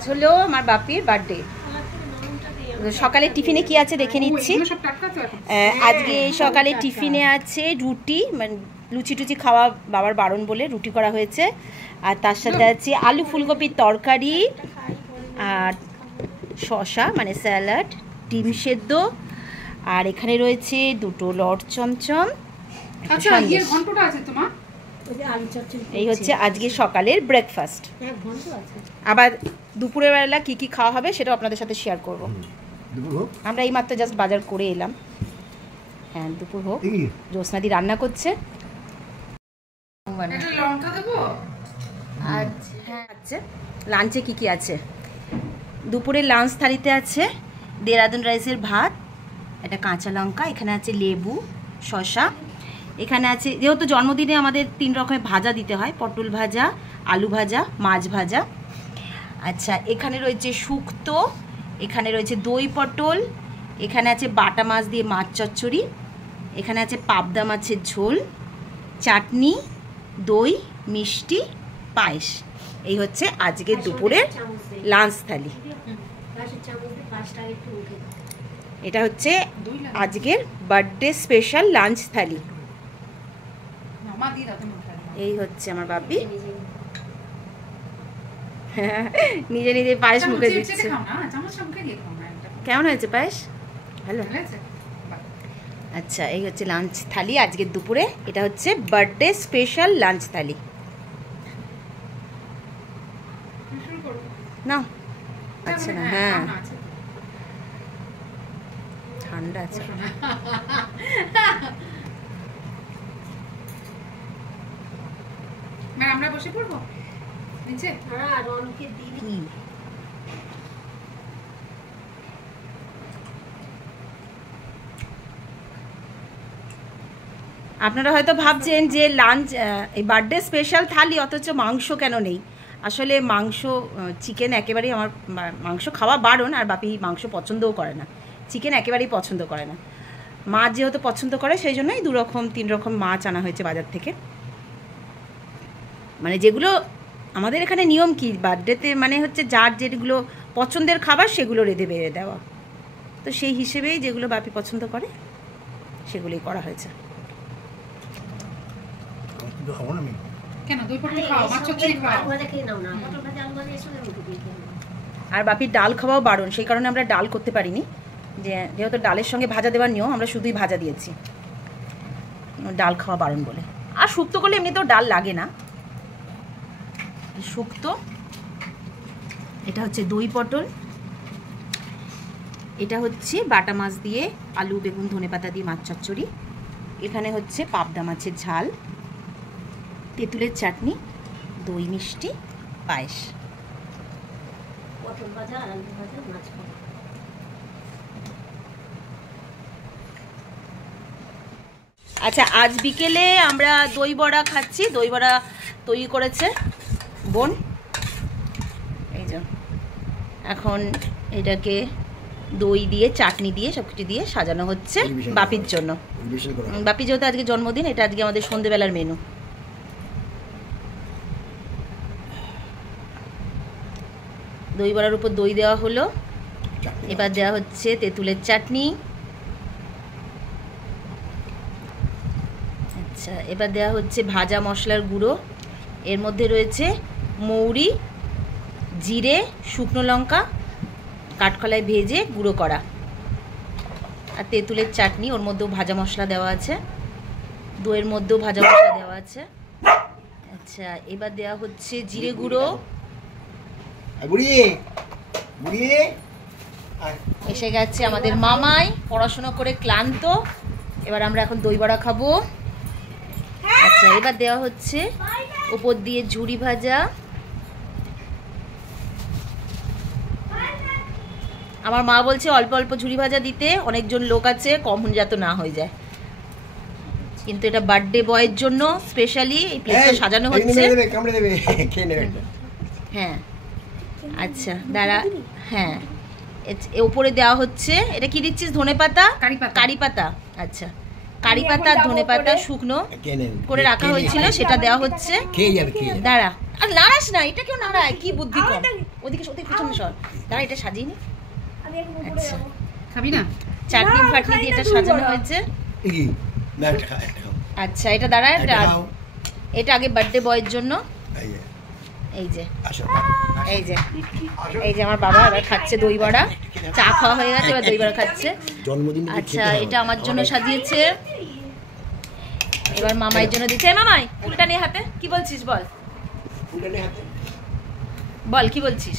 আজ হলো আমার বাপির বার্থডে। সকালে টিফিনে কি আছে দেখে নিচ্ছি। আজকে সকালে টিফিনে আছে রুটি, মানে লুচি টুচি খাওয়া বাবার বারণ বলে রুটি করা হয়েছে, আর তার সাথে আছে আলু ফুলকপির তরকারি আর শসা মানে স্যালাড, ডিম সেদ্ধ, আর এখানে রয়েছে দুটো লট চমচম। এই হচ্ছে আজকে সকালের ব্রেকফাস্ট। আবার দুপুরের বেলা কি কি খাওয়া হবে সেটাও আপনাদের সাথে শেয়ার করব। আমরা এই মাত্র জাস্ট বাজার করে এলাম। হ্যাঁ দুপুর হোক, জ্যোৎস্নাদি রান্না করছে। আচ্ছা লাঞ্চে কি কি আছে? দুপুরের লাঞ্চ থালিতে আছে দেরাদুন রাইসের ভাত, একটা কাঁচা লঙ্কা, এখানে আছে লেবু, শসা, এখানে আছে যেহেতু জন্মদিনে আমাদের 3 রকমের ভাজা দিতে হয়, পটল ভাজা, আলু ভাজা, মাছ ভাজা। আচ্ছা এখানে রয়েছে শুক্তো, এখানে রয়েছে দই পটল, এখানে আছে বাটা মাছ দিয়ে মাছ চচ্চড়ি, এখানে আছে পাবদা মাছের ঝোল, চাটনি, দই, মিষ্টি, পায়েস। এই হচ্ছে আজকের দুপুরের লাঞ্চ থালি। এটা হচ্ছে আজকের বার্থডে স্পেশাল লাঞ্চ থালি। এই হচ্ছে আমার বাপি নিজে নিজে পায়েস মুখে দিচ্ছে। কেমন হয়েছে পায়েস? ভালো। আচ্ছা এই হচ্ছে লাঞ্চ থালি আজকের দুপুরে। এটা হচ্ছে বার্থডে স্পেশাল লাঞ্চ থালি। না আচ্ছা না, হ্যাঁ ঠান্ডা আছে। আমরা বসে পড়বো নিচে। আপনারা হয়তো ভাবছেন যে লাঞ্চ এই বার্থডে স্পেশাল থালি অথচ মাংস কেন নেই। আসলে মাংস চিকেন একেবারেই আমার মাংস খাওয়া বারণ, আর বাপি মাংস পছন্দও করে না, চিকেন একেবারেই পছন্দ করে না। মাছ যেহেতু পছন্দ করে সেই জন্যই 2 রকম 3 রকম মাছ আনা হয়েছে বাজার থেকে। মানে যেগুলো আমাদের এখানে নিয়ম কি বার্থডেতে মানে হচ্ছে যার যেগুলো পছন্দের খাবার সেগুলো রেঁধে বেড়ে দেওয়া, তো সেই হিসেবেই যেগুলো বাপি পছন্দ করে সেগুলোই করা হয়েছে। আর বাপির ডাল খাওয়াও বারণ, সেই কারণে আমরা ডাল করতে পারিনি, যেহেতু ডালের সঙ্গে ভাজা দেওয়ার নিয়ম আমরা শুধুই ভাজা দিয়েছি, ডাল খাওয়া বারণ বলে। আর শুক্তো করলে এমনিতেও ডাল লাগে না। শুক্তো, এটা হচ্ছে দই পটল, এটা হচ্ছে বাটা মাছ দিয়ে আলু বেগুন ধনেপাতা দিয়ে মাছ চচ্চড়ি, এখানে হচ্ছে পাবদা মাছের ঝাল, তেঁতুলের চাটনি, দই মিষ্টি, পায়েস। আচ্ছা আজ বিকেলে আমরা দই বড়া খাচ্ছি। দই বড়া তৈরি করেছে বোন। এই যে এখন এটাকে দই দিয়ে চাটনি দিয়ে সব কিছু দিয়ে সাজানো হচ্ছে বাপির জন্য। বাপি যেহেতু আজকে জন্মদিন, এটা আজকে আমাদের সন্ধ্যেবেলার মেনু। দই বড়ার উপর দই দেওয়া হলো, এবার দেওয়া হচ্ছে তেঁতুলের চাটনি। আচ্ছা এবার দেওয়া হচ্ছে ভাজা মশলার গুঁড়ো, এর মধ্যে রয়েছে মৌরি, জিরে, শুকনো লঙ্কা কাঠকলায় ভেজে গুঁড়ো করা, আর তেঁতুলের চাটনি, ওর মধ্যেও ভাজা মশলা দেওয়া আছে, দইয়ের মধ্যেও ভাজা মশলা দেওয়া আছে। আচ্ছা এবার দেওয়া হচ্ছে জিরে গুঁড়ো। এসে গেছে আমাদের মামাই, পড়াশোনা করে ক্লান্ত, এবার আমরা এখন দই বড়া খাবো। আচ্ছা এবার দেওয়া হচ্ছে উপর দিয়ে ঝুরি ভাজা। আমার মা বলছে অল্প অল্প ঝুরি ভাজা দিতে, অনেকজন লোক আছে, কম যাতে না হয়ে যায়, কিন্তু এটা বার্থডে বয়ের জন্য স্পেশালি এই প্লেটটা সাজানো হচ্ছে। হ্যাঁ আচ্ছা দাঁড়া, হ্যাঁ উপরে দেওয়া হচ্ছে, এটা কি দিচ্ছিস? ধনেপাতা, কারি পাতা। আচ্ছা কারি পাতা ধনেপাতা শুকনো করে রাখা হয়েছিল, সেটা দেওয়া হচ্ছে। দাঁড়া আর নাড়াস না, এটা কেউ নাড়ায়, কি বুদ্ধি কম। ওদিকে ওদিকে পিছনে সর, দাঁড়া এটা সাজিয়ে নি। আচ্ছা খাবি না? চাটনি ফাটনি দিয়ে এটা সাজানো হয়েছে। আচ্ছা এটা দাঁড়ায়, এটা আগে বার্থডে বয়ের জন্য। এই যে এই যে এই যে আমার বাবা এবার খাচ্ছে দই বড়া, চা খাওয়া হয়ে গেছে, এবার দই বড়া খাচ্ছে। আচ্ছা এটা আমার জন্য সাজিয়েছে, এবার মামাইয়ের জন্য দিচ্ছে। মামাই ফুলটা নিয়ে হাতে, কি বলছিস বল, বল কি বলছিস?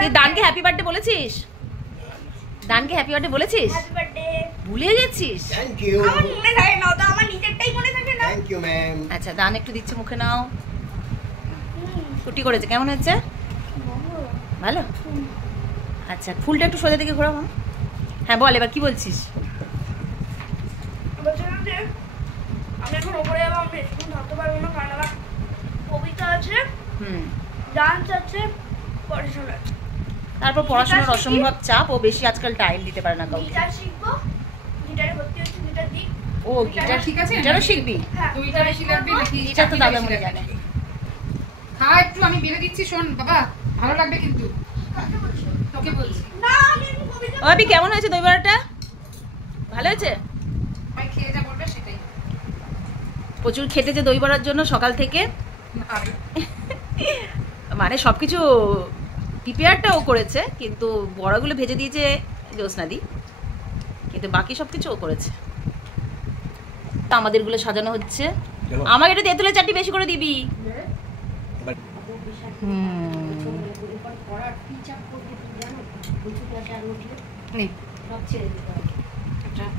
তুই দানকে হ্যাপি বার্থডে বলেছিস? দানকে হ্যাপি বার্থডে বলেছিস? ভুলে গেছিস? আচ্ছা দান একটু দিচ্ছে, মুখে নাও। ছুটি করেছে, কেমন হচ্ছে? ভালো। আচ্ছা ফুলটা একটু সোজা দিকে ঘোরাবো। হ্যাঁ বল এবার কি বলছিস? আমি এখন উপরে যাবো, আমি বেশিক্ষণ ধরতে পারবো না কারণ আমার কবিতা আছে, ডান্স আছে, পড়াশোনা আছে। তারপর পড়াশোনার অসম্ভব চাপ, ও বেশি আজকাল টাইম দিতে পারে না কাউকে। গিটার শিখবো, গিটারে ভর্তি হচ্ছে, গিটার দিক। ও গিটার ঠিক আছে, গিটারও শিখবি? দুইটা বেশি লাগবে নাকি? এটা তো দাদা মনে জানে। হ্যাঁ একটু আমি বেলে দিচ্ছি, শোন বাবা, ভালো লাগবে কিন্তু। তোকে বলছি না আমি কবিতা। ও আবি কেমন হয়েছে দই বড়াটা? ভালো হয়েছে? ভাই খেয়ে যা বলবে সেটাই। প্রচুর খেতেছে দই বড়ার জন্য সকাল থেকে, মানে সবকিছু প্রিপেয়ারটাও করেছে, কিন্তু বড়াগুলো ভেজে দিয়েছে জ্যোৎস্নাদি, কিন্তু বাকি সবকিছু ও করেছে। আমাদেরগুলো সাজানো হচ্ছে। আমাকে একটু তেঁতুলের চাটনি বেশি করে দিবি।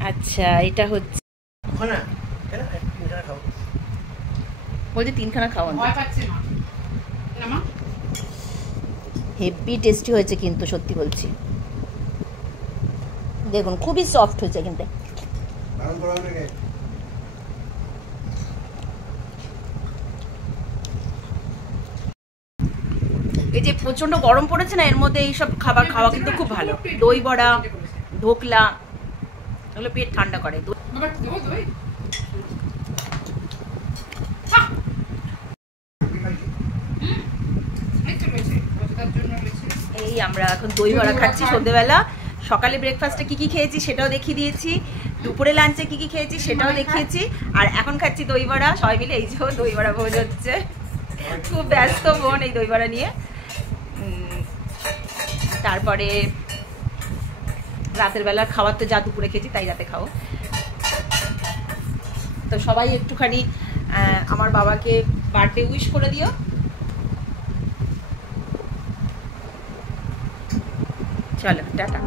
আচ্ছা এটা হচ্ছে বলছি তিনখানা খাওয়ান, ভয় পাচ্ছে না না মা? হেভি টেস্টি হয়েছে কিন্তু, সত্যি বলছি। দেখুন খুবই সফট হয়েছে কিন্তু। এই যে প্রচন্ড গরম পড়েছে না, এর মধ্যে এইসব খাবার খাওয়া কিন্তু খুব ভালো। দই বড়া, ঢোকলা, এগুলো পেট ঠান্ডা করে। বাবা দেবো দই? এই আমরা এখন দই বড়া খাচ্ছি সন্ধ্যেবেলা। সকালে ব্রেকফাস্টে কি কি খেয়েছি সেটাও দেখিয়ে দিয়েছি, দুপুরে লাঞ্চে কি কি খেয়েছি সেটাও দেখিয়েছি, আর এখন খাচ্ছি দই বড়া সবাই মিলে। এই যে দই বড়া ভোজ হচ্ছে, খুব ব্যস্ত বোন এই দই বড়া নিয়ে। তারপরে রাতের বেলার খাবার তো যা দুপুরে খেয়েছি তাই রাতে খাবো। তো সবাই একটুখানি আমার বাবাকে বার্থডে উইশ করে দিও। চলো টাটা।